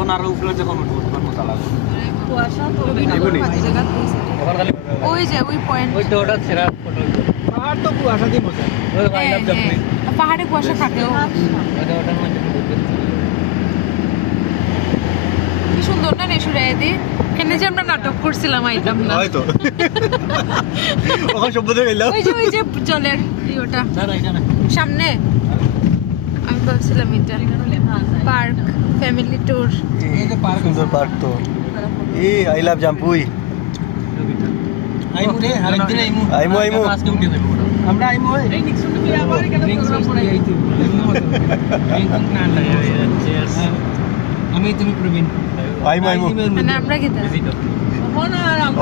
এখন আরো উপরে যখন উঠবো তখন মজা লাগবে। কুয়াশা তো ওই যে ওই পয়েন্ট ওই তো ওটা সেরা ফটো। পাহাড় তো কুয়াশা দিয়ে মজা। ওই আই লাভ জাপানি। পাহাড়ে কুয়াশা থাকেও ওটার মধ্যে কি সুন্দর না নেশুরাইদি কেন যে আমরা নাটক করছিলাম আইতাম না হয়তো ওখানে সভ্যতা গেল। ওই যে জলের ওটা না না এটা না। সামনে আমি ভাবছিলাম এটা পার্ক ফ্যামিলি ট্যুর এই যে পার্ক সুন্দর পার্ক তো এই আই লাভ জাম্পুই আইমু রে আরেকদিন আইমু আইমু আজকে উঠে যাবে ওটা। আমরা আইমু এই নিক্সন তুমি আবার কেন প্রোগ্রাম করে আইতি ড্রিঙ্ক না লাগে চেয়ার্স আমি তুমি প্রবীণ আইমু আইমু মানে আমরা কি তা ভিজিট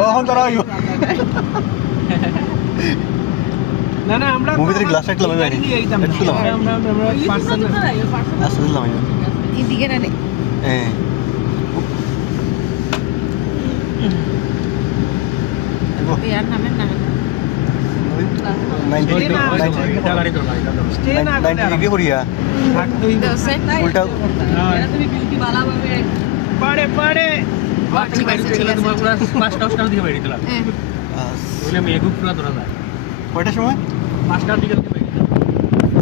ও হন তারা আইও না না আমরা মুভিতে গ্লাস রাখলাম আমি বাইরে একটুলাম আমরা পার্সন আসলাম আমি এদিকে না রে হ্যাঁ ইয়ার নামের নাম 90 ডিগ্রি করিয়া দোসে উল্টা তুমি বিউটি বালা ভাবে পাড়ে পাড়ে ঠিক আছে তোমার পুরো 5টা দিকে বাইরে দিলাম। বলে মেঘ পুরো ধরা যায়। কয়টার সময় 5টার দিকে বাইরে দিলাম।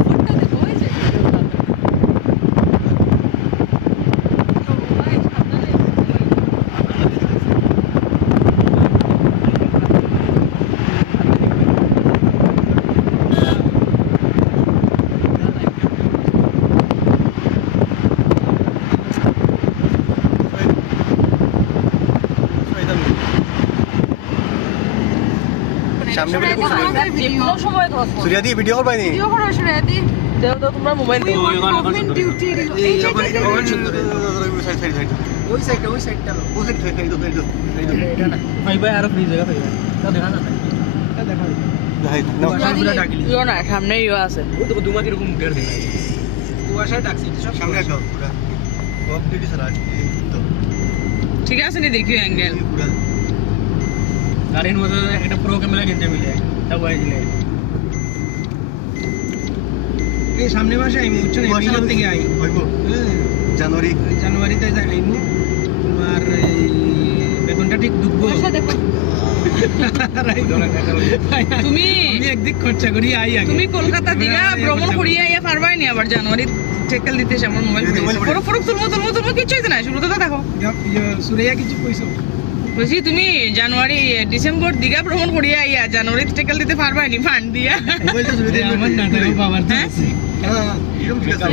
ফোনটা দেখো ওই যে সামনে বলে যে কোনো সময় ধর সূর্যা দিয়ে ভিডিও করবাই নি ভিডিও করো সুরাদি দাও তো তোমরা মোবাইল উই গভর্নমেন্ট ডিউটি এই ওখানে সুন্দর সাইড সাইড সাইড ওই সাইডটা লো ও সাইড সাইড তো সাইড এটা না ভাই ভাই আরো ফ্রি জায়গা পাইবা। তা দেখা না। এটা দেখা হাই নাও কুয়াশাগুলো ডাকলি ইও না সামনে ইও আছে ওই তো দুমা কি রকম মুখের দিন। কুয়াশা ডাকছি সব সামনে একটা পুরা কমপ্লিট সারা তো ঠিক আছে নি দেখিও অ্যাঙ্গেল পুরা গাড়ির মধ্যে একটা প্রো ক্যামেরা কিনতে মিলে। তা বই দিলে। এই সামনে মাসে আইমু বুঝছো না মিলার থেকে আই হইবো জানুয়ারিতে যাই আইমু তোমার এই বেতনটা ঠিক ঢুকবো আচ্ছা দেখো তুমি আমি একদিক খরচা করি আই আগে তুমি কলকাতা দিগা ভ্রমণ করিয়া ইয়া পারবাই নি আবার জানুয়ারি টেকেল দিতে আমার মোবাইল পড়ে পুরো তুলমো কিছু হইছে না শুরুতে তো দেখো সুরেয়া কিছু কইছো বলছি তুমি জানুয়ারি ডিসেম্বর দিঘা ভ্রমণ করিয়া আইয়া জানুয়ারি টেকেল দিতে পারবাই নি ফান্ড দিয়া মোবাইলটা শুরু দিয়ে আমার নাটক বাবার তো আছে হ্যাঁ এরকম ঠিক আছে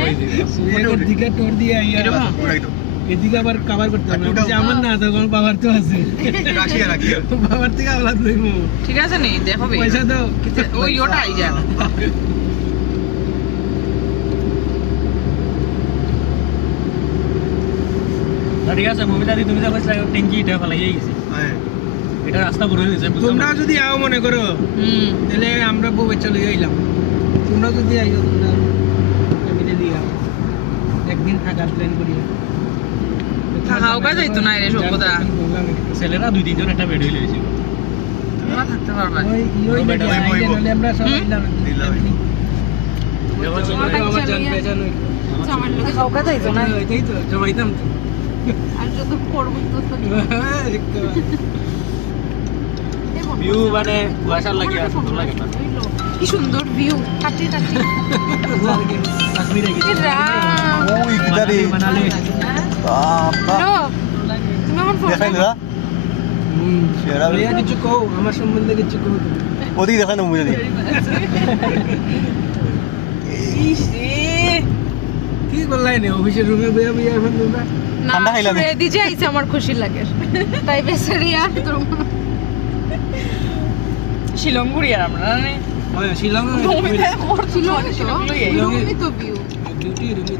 সুরেয়ার দিকে টোর দিয়ে আইয়া পুরাই তো এদিকে আবার কভার করতে হবে যে আমার না তো কোন বাবার তো আছে রাখি বাবার থেকে আলাদা লইমু ঠিক আছে নি দেখো পয়সা দাও ওই ওটা আই যা ঠিক আছে মুভিটা দি তুমি যা কইছ ট্যাঙ্কি এটা ফলাই গেছে। হ্যাঁ এটা রাস্তা করে দিয়েছে। তোমরা যদি আও মনে করো তাহলে আমরা বউয়ে চলে যাইলাম তোমরা যদি আইও তোমরা ফ্যামিলি দিয়া একদিন থাকার প্ল্যান করি থাকাও কা যাইতো না রে সভ্যতা ছেলেরা 2-3 জন একটা বেড হইলে হইছে। তোমরা থাকতে পারবা ওই বেটা নাহলে আমরা সবাই দিলাম যেমন আমার জান পেছান আমার লোকে খাও কা যাইতো না ওইটাই তো জমাইতাম তো আর যত পড়বো তত ভিউ মানে কুয়াশার লাগে আর সুন্দর লাগে না। কি সুন্দর ভিউ কাটি কাটি কাশ্মীরে গেছি। রাম ওই কিদারে বানালে বাবা হ্যালো তুমি এখন ফোন দেখাই না সেরা রিয়া কিছু কও আমার সম্বন্ধে কিছু কও ওদিকে দেখাই না মুভি যদি কি করলাই না অফিসের রুমে বইয়া বইয়া এখন তোমরা ঠান্ডা খাইলাম। রেডি যে আইছে আমার খুশি লাগে তাই বেচারিয়া শিলং ঘুরি আর আমরা না ওই শিলং শিলংই তো ভিউ ডিউটি রুমে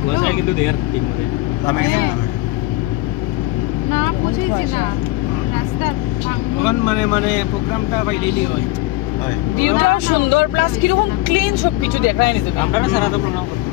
কুয়াশা কিন্তু দেয়ার ঠিক মতে। আমি গেছি না বুঝেছি না রাস্তা এখন মানে প্রোগ্রামটা বাইলেই হয় হয় ভিউটাও সুন্দর প্লাস কিরকম ক্লিন সবকিছু দেখায় নিতে আমরা সারা তো প্রোগ্রাম করতে